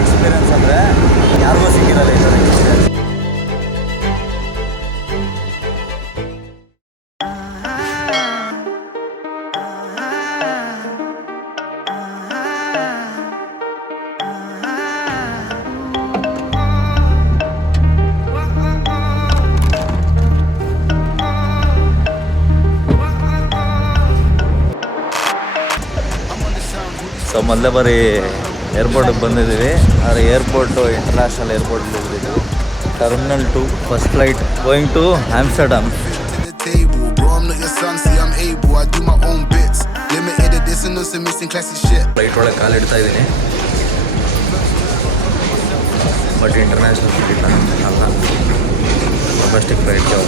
ಎಕ್ಸ್ಪೀರಿಯನ್ಸ್ ಅಂದರೆ ಯಾರಿಗೂ ಸಿಕ್ಕಿರಲ್ಲ ಈ ಥರ ಎಕ್ಸ್ಪೀರಿಯನ್ಸ್. ಸೊ ಮೊದಲೇ ಬಾರಿ ಏರ್ಪೋರ್ಟಿಗೆ ಬಂದಿದ್ದೀವಿ. ಆದರೆ ಏರ್ಪೋರ್ಟು ಇಂಟರ್ನ್ಯಾಷನಲ್ ಏರ್ಪೋರ್ಟಲ್ಲಿ ಇದ್ದೀವಿ. Terminal 2 first flight going to Amsterdam. Flight ಒಳಗೆ ಕಾಲಿಡ್ತಾ ಇದ್ದೀನಿ. ಬಟ್ ಇಂಟರ್ನ್ಯಾಷನಲ್ ಫ್ಲೈಟ್ ಅಲ್ಲ, ಡೊಮೆಸ್ಟಿಕ್ ಫ್ಲೈಟ್ಗೆ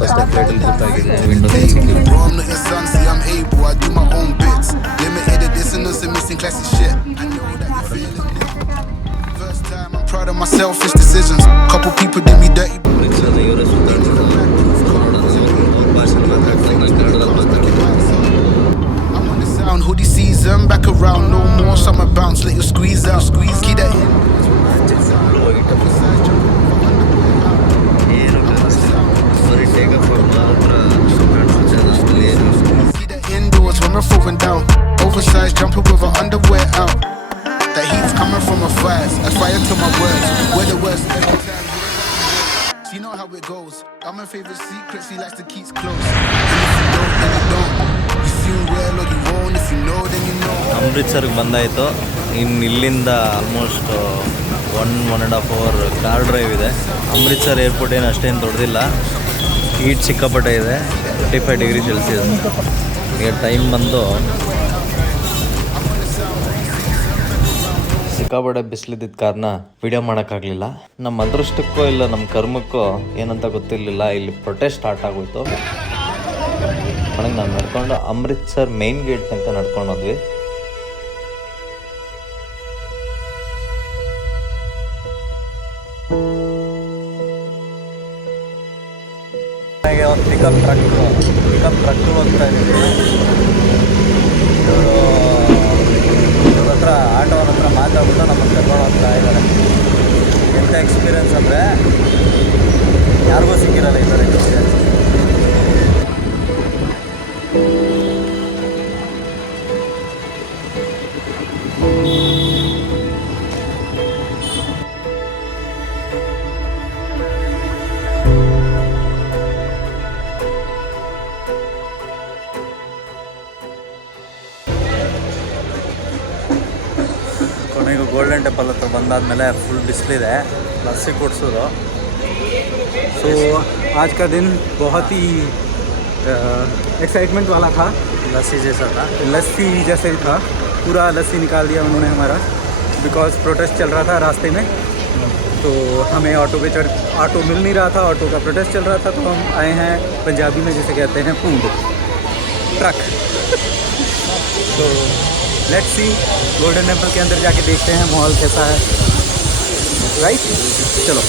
ಫಸ್ಟ್ ಫ್ಲೈಟಲ್ಲಿ ಗೊತ್ತಾಗಿದೆ window proud of my selfish decisions. Couple people did me dirty. I'm on the sound, hoodie season, back around, no more summer bounce, let you squeeze out, keep that in. See the indoors when we're throwing down, oversized jumper with our underwear out. That heat's coming from a fire to my words. We're the worst every time. She know how it goes. I'm her favorite secret, she likes to keep close. And if you don't, then you don't. You see well or you won't. If you know, then you know. ಅಮೃತ್ಸರ್ಗೆ ಬಂದಾಯಿತು. ಇನ್ನು ಇಲ್ಲಿಂದ ಆಲ್ಮೋಸ್ಟ್ 1.5 hour car drive ಇದೆ. ಅಮೃತ್ಸರ್ ಏರ್ಪೋರ್ಟ್ ಏನು ಅಷ್ಟೇನು ದೊಡ್ಡದಿಲ್ಲ. ಹೀಟ್ ಸಿಕ್ಕಾಪಟ್ಟೆ ಇದೆ, 35 ಡಿಗ್ರಿ ಸೆಲ್ಸಿಯಸ್. ಈಗ ಟೈಮ್ ಬಂದು ಸಿಕ್ಕಾಪಟ್ಟೆ ಬಿಸಿಲಿದ್ದ ಕಾರಣ ವಿಡಿಯೋ ಮಾಡೋಕ್ಕಾಗಲಿಲ್ಲ. ನಮ್ಮ ಅದೃಷ್ಟಕ್ಕೋ ಇಲ್ಲ ನಮ್ಮ ಕರ್ಮಕ್ಕೋ ಏನಂತ ಗೊತ್ತಿರಲಿಲ್ಲ, ಇಲ್ಲಿ ಪ್ರೊಟೆಸ್ಟ್ ಸ್ಟಾರ್ಟ್ ಆಗೋಯ್ತು. ನನಗೆ ನಾನು ನಡ್ಕೊಂಡು ಅಮೃತ್ಸರ್ ಮೇನ್ ಗೇಟ್ ತನಕ ನಡ್ಕೊಂಡು ಹೋದ್ವಿ. ನನಗೆ ಒಂದು ಪಿಕಪ್ ಟ್ರಕ್ ಹೋಗ್ತಾ ಇದ್ದೀವಿ. ಇವ್ರ ಹತ್ರ ಆಟೋವ್ರ ಹತ್ರ ಮಾತಾಡ್ಬಿಟ್ಟು ನಮ್ಮನ್ನು ಕರ್ಕೊಂಡು ಹೋಗ್ತಾ ಇದ್ದಾರೆ. ಎಂಥ ಎಕ್ಸ್ಪೀರಿಯನ್ಸ್ ಅಂದರೆ ಯಾರಿಗೂ ಸಿಕ್ಕಿರಲ್ಲ ಈ ಥರ ಎಕ್ಸ್ಪೀರಿಯನ್ಸ್. ಕೊನೆಗೂ ಗೋಲ್ಡನ್ ಟೆಂಪಲ್ ಹತ್ರ ಬಂದಾದಮೇಲೆ ಫುಲ್ ಬಿಸಿಲಿದೆ. ಲಸ್ಸಿ ಕೊಡಿಸೋದು. सो आज का दिन बहुत ही एक्साइटमेंट वाला था. लस्सी जैसा था, लस्सी जैसे ही था. पूरा लस्सी निकाल दिया उन्होंने हमारा, बिकॉज प्रोटेस्ट चल रहा था रास्ते में. तो हमें ऑटो मिल नहीं रहा था, ऑटो का प्रोटेस्ट चल रहा था. तो हम आए हैं पंजाबी में जिसे कहते हैं पूंड ट्रक. तो लेट्स सी गोल्डन टेम्पल के अंदर जाके देखते हैं माहौल कैसा है. राइट, चलो.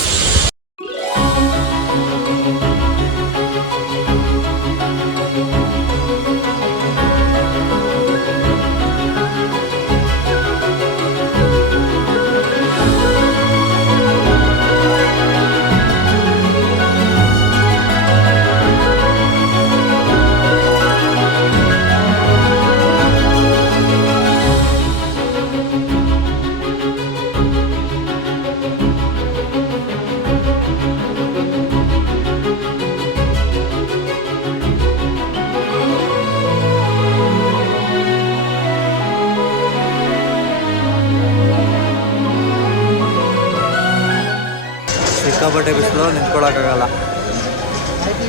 ಸಿಕ್ಕಾಪಟ್ಟೆ ಬಿಸಿಲು, ನಿಂತ್ಕೊಳ್ಳೋಕ್ಕಾಗಲ್ಲ.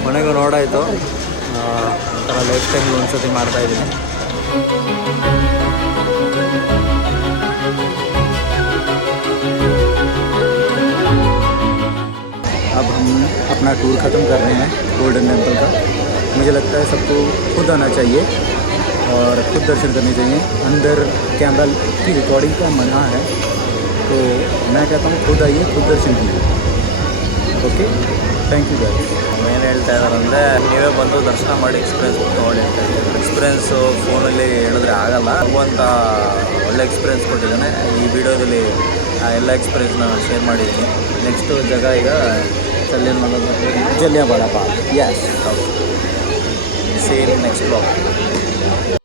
ಮನೆಗೂ ನೋಡಾಯಿತು. ಒಂಥರ ಲೈಫ್ ಟೈಮ್ಗೆ ಒಂದ್ಸತಿ ಮಾಡ್ತಾಯಿದ್ದೀನಿ. अब हम अपना टूर ख़त्म कर रहे हैं गोल्डन टेम्पल का. मुझे लगता है सबको खुद आना चाहिए और खुद दर्शन करने चाहिए. अंदर कैमरा की रिकॉर्डिंग का मना है, तो मैं कहता हूँ खुद आइए, खुद दर्शन कीजिए. Okay, thank you guys. ಏನು ಹೇಳ್ತಾ ಇದ್ದಾರೆ ಅಂದರೆ, ನೀವೇ ಬಂದು ದರ್ಶನ ಮಾಡಿ ಎಕ್ಸ್ಪೀರಿಯನ್ಸ್ ತೊಗೊಳ್ಳಿ ಅಂತ ಹೇಳ್ತಾರೆ. ಎಕ್ಸ್ಪೀರಿಯೆನ್ಸು ಫೋನಲ್ಲಿ ಹೇಳಿದ್ರೆ ಆಗಲ್ಲ. ಹೋಗುವಂಥ ಒಳ್ಳೆ ಎಕ್ಸ್ಪೀರಿಯೆನ್ಸ್ ಕೊಟ್ಟಿದ್ದಾನೆ. ಈ ವಿಡಿಯೋದಲ್ಲಿ ಆ ಎಲ್ಲ ಎಕ್ಸ್ಪೀರಿಯೆನ್ಸ್ನ ಶೇರ್ ಮಾಡಿದ್ದೀನಿ. ನೆಕ್ಸ್ಟು ಜಾಗ ಈಗ ಜಲಿಯನ್ವಾಲಾ ಬಾಗ್. ಯಸ್, ಹೌದು. Same next blog.